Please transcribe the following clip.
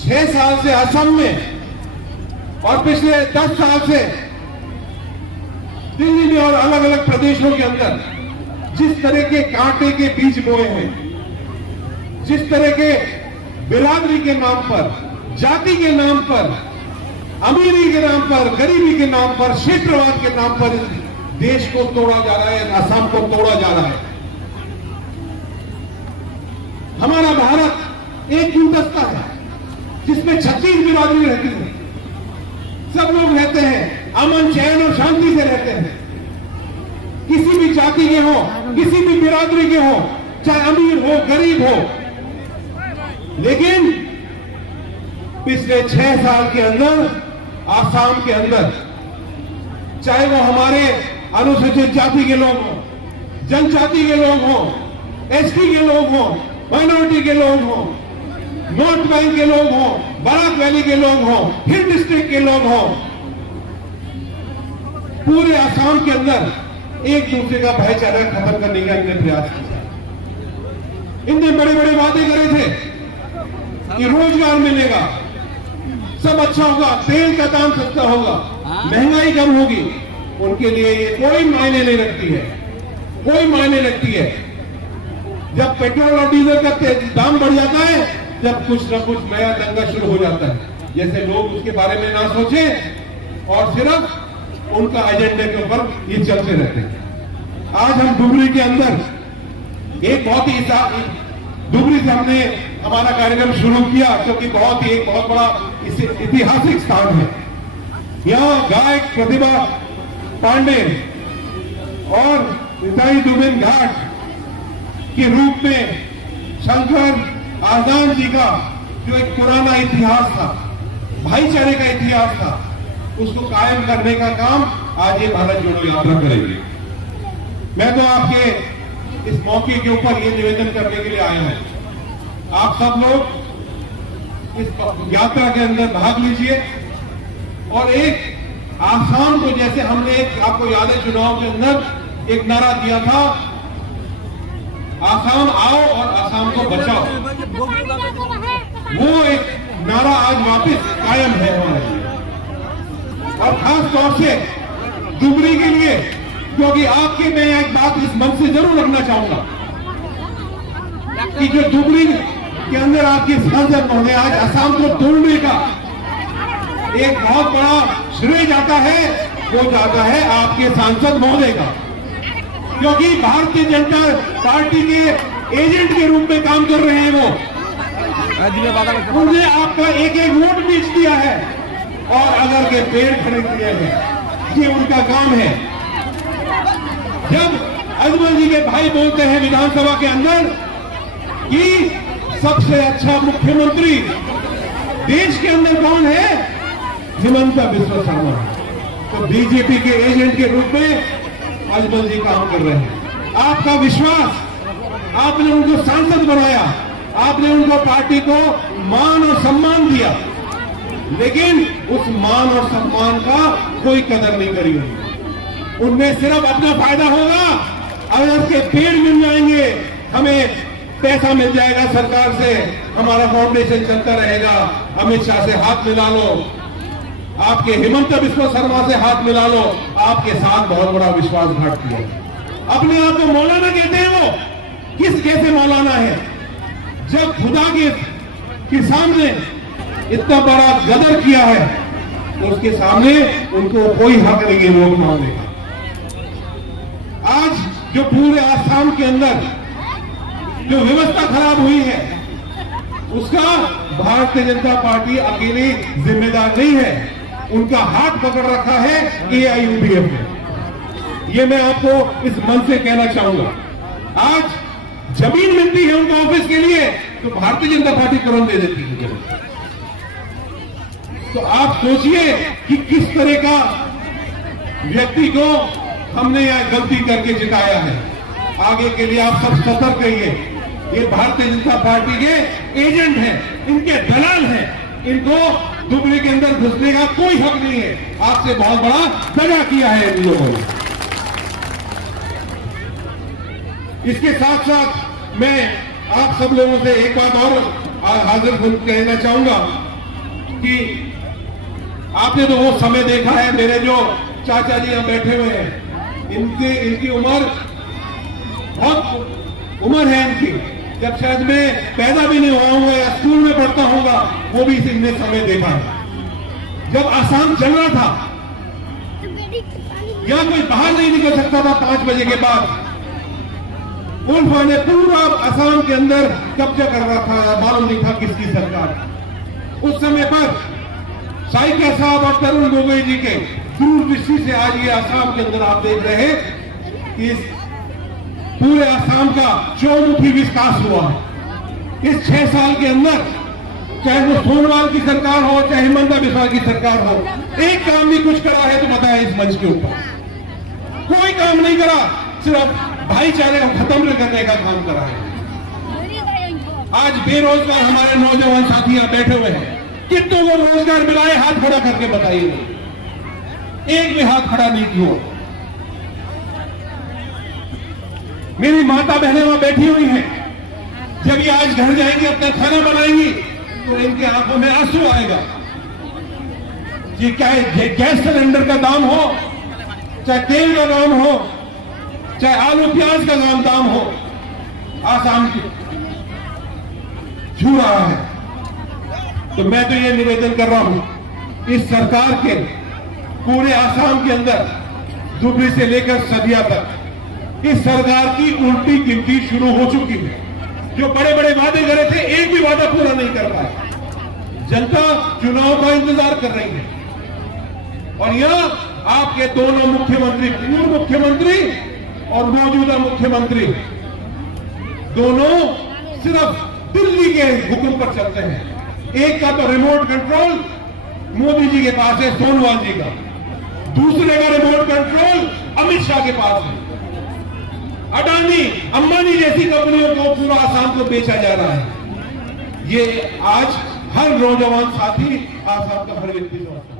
6 साल से असम में और पिछले 10 साल से दिल्ली में और अलग अलग प्रदेशों के अंदर जिस तरह के कांटे के बीज बोए हैं, जिस तरह के बिरादरी के नाम पर, जाति के नाम पर, अमीरी के नाम पर, गरीबी के नाम पर, क्षेत्रवाद के नाम पर देश को तोड़ा जा रहा है, असम को तोड़ा जा रहा है। हमारा भारत एक गुलदस्ता है जिसमें 36 बिरादरी रहती है। सब लोग रहते हैं, अमन चैन और शांति से रहते हैं। किसी भी जाति के हो, किसी भी बिरादरी के हो, चाहे अमीर हो, गरीब हो। लेकिन पिछले 6 साल के अंदर आसाम के अंदर, चाहे वो हमारे अनुसूचित जाति के लोग हो, जनजाति के लोग हो, एसटी के लोग हो, माइनॉरिटी के लोग हो, नॉर्थ बैंक के लोग हो, बराक वैली के लोग हो, हिल डिस्ट्रिक्ट के लोग हो, पूरे आसाम के अंदर एक दूसरे का भाईचारा खत्म करने का इनने प्रयास किया। इनने बड़े बड़े वादे करे थे कि रोजगार मिलेगा, सब अच्छा होगा, तेल का दाम सस्ता होगा, महंगाई कम होगी। उनके लिए ये कोई मायने नहीं रखती है, कोई मायने रखती है। जब पेट्रोल और डीजल का दाम बढ़ जाता है, जब कुछ न कुछ नया दंगा शुरू हो जाता है, जैसे लोग उसके बारे में ना सोचें और सिर्फ उनका एजेंडे के ऊपर ये चलते रहते हैं। आज हम डुबरी के अंदर एक बहुत ही डुबरी से हमने हमारा कार्यक्रम शुरू किया, क्योंकि एक बहुत बड़ा ऐतिहासिक स्थान है। यहाँ गायक प्रतिभा पांडे और निताई दुबेन घाट के रूप में शंकर आजाद जी का जो एक पुराना इतिहास था, भाईचारे का इतिहास था, उसको कायम करने का काम आज ये भारत जोड़ो यात्रा करेगी। मैं तो आपके इस मौके के ऊपर ये निवेदन करने के लिए आया हूं, आप सब लोग इस यात्रा के अंदर भाग लीजिए और एक आसाम को, जैसे हमने एक, आपको याद है चुनाव के अंदर एक नारा दिया था, आसाम आओ और आसाम को बचाओ, वो एक नारा आज वापस कायम है हमारे लिए। और खास तौर से डुबरी के लिए, क्योंकि आपके मैं एक बात इस मन से जरूर रखना चाहूंगा कि जो डुबरी के अंदर आपके सांसद महोदय आज असम को तोड़ने का एक बहुत बड़ा श्रेय जाता है, वो जाता है आपके सांसद महोदय का, क्योंकि भारतीय जनता पार्टी के एजेंट के रूप में काम कर रहे हैं। वो उन्होंने आपका एक एक वोट बेच दिया है और अगर के पेड़ खरीद दिए हैं, ये उनका काम है। जब अजमल जी के भाई बोलते हैं विधानसभा के अंदर कि सबसे अच्छा मुख्यमंत्री देश के अंदर कौन है, हिमंता बिस्वा शर्मा, तो बीजेपी के एजेंट के रूप में अजमल जी काम कर रहे हैं। आपका विश्वास, आपने उनको सांसद बनाया, आपने उनको पार्टी को मान और सम्मान दिया, लेकिन उस मान और सम्मान का कोई कदर नहीं करी होगी। उनमें सिर्फ अपना फायदा होगा, अगर उसके पेड़ मिल जाएंगे, हमें पैसा मिल जाएगा सरकार से, हमारा फाउंडेशन चलता रहेगा, अमित शाह से हाथ मिला लो, आपके हिमंता बिस्वा शर्मा से हाथ मिला लो, आपके साथ बहुत बड़ा विश्वासघात किया। अपने आप को मौलाना कहते हैं, वो किस कैसे मौलाना है, जब खुदा के सामने इतना बड़ा गदर किया है, तो उसके सामने उनको कोई हक नहीं है वोट मांगने का। आज जो पूरे आसाम के अंदर जो व्यवस्था खराब हुई है, उसका भारतीय जनता पार्टी अकेली जिम्मेदार नहीं है, उनका हाथ पकड़ रखा है AIUDF ने। ये मैं आपको इस मन से कहना चाहूंगा। आज जमीन मिलती है उनका ऑफिस के लिए, तो भारतीय जनता पार्टी तुरंत दे देती है। तो आप सोचिए कि किस तरह का व्यक्ति को हमने यह गलती करके जिताया है। आगे के लिए आप सब सतर्क रहिए, ये भारतीय जनता पार्टी के एजेंट हैं, इनके दलाल हैं, इनको डुबरी के अंदर घुसने का कोई हक नहीं है। आपसे बहुत बड़ा दगा किया है इन लोगों ने। इसके साथ साथ मैं आप सब लोगों से एक बात और हाजिर कहना चाहूंगा कि आपने तो वो समय देखा है, मेरे जो चाचा जी यहाँ बैठे हुए हैं, इनकी उम्र बहुत उम्र है इनकी, जब शायद मैं पैदा भी नहीं हुआ हूँ या स्कूल में पढ़ता होगा, वो भी इनने समय देखा है। जब आसाम चल रहा था, यहाँ कोई बाहर नहीं निकल सकता था 5 बजे के बाद। उल्फा ने पूरा असम के अंदर कब्जा कर रहा था, मालूम नहीं था किसकी सरकार। उस समय पर साइकिया साहब और तरुण गोगोई जी के दूरदृष्टि से आज ये असम के अंदर आप देख रहे हैं कि पूरे असम का चौमुखी विकास हुआ है। इस 6 साल के अंदर, चाहे वो सोनोवाल की सरकार हो, चाहे हिमंता बिस्वा की सरकार हो, एक काम भी कुछ करा है तो बताया इस मंच के ऊपर। कोई काम नहीं करा, सिर्फ भाईचारे को खत्म करने का काम करा है। आज बेरोजगार हमारे नौजवान साथी यहां बैठे हुए हैं, कितनों को रोजगार मिला है? हाथ खड़ा करके बताइए। एक भी हाथ खड़ा नहीं किया। मेरी माता बहनें वहां बैठी हुई हैं, जब ये आज घर जाएंगी, अपना खाना बनाएंगी, तो इनकी आंखों में आंसू आएगा। कि चाहे गैस सिलेंडर का दाम हो, चाहे तेल का दाम हो, चाहे आलू प्याज का दाम हो, आसाम की छू रहा है। तो मैं तो ये निवेदन कर रहा हूं इस सरकार के, पूरे आसाम के अंदर धुबरी से लेकर सदिया तक इस सरकार की उल्टी गिनती शुरू हो चुकी है। जो बड़े बड़े वादे करे थे, एक भी वादा पूरा नहीं कर पाए। जनता चुनाव का इंतजार कर रही है और यहां आपके दोनों मुख्यमंत्री, पूर्व मुख्यमंत्री और मौजूदा मुख्यमंत्री, दोनों सिर्फ दिल्ली के हुक्म पर चलते हैं। एक का तो रिमोट कंट्रोल मोदी जी के पास है, सोनोवाल जी का। दूसरे का रिमोट कंट्रोल अमित शाह के पास है। अडानी, अंबानी जैसी कंपनियों को पूरा आसाम को बेचा जा रहा है। ये आज हर नौजवान साथी आसाम का हर व्यक्ति समझता है।